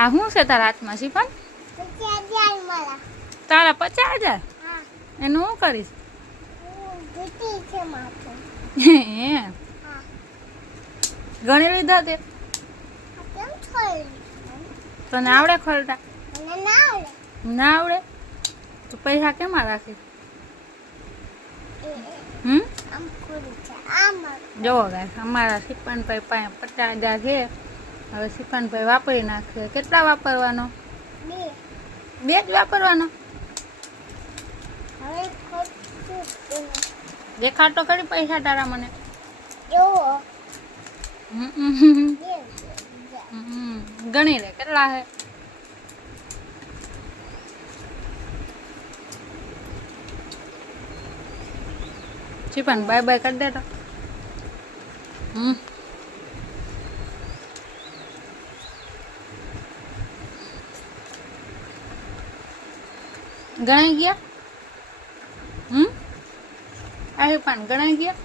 આ શું છે તારા હાથમાં શીફન? તારા 50,000? એનું શું કરીશ? ગણી લીધા તે? તને આવડે ખોલતા? ના આવડે તો પૈસા કેમાં રાખી? જોવો ગાઈસ, અમારા શિપનભાઈ પાસે 50,000 છે. હવે શિપનભાઈ વાપરી નાખશે. કેટલા વાપરવાનો? 2 જ વાપરવાનો. દેખાડ તો ખરી પૈસા તારા મને. ગણી લે કેટલા હે. શિપન બાય બાય કરી દે તો. ગણાઈ ગયા? આ શિપન ગણાઈ ગયા?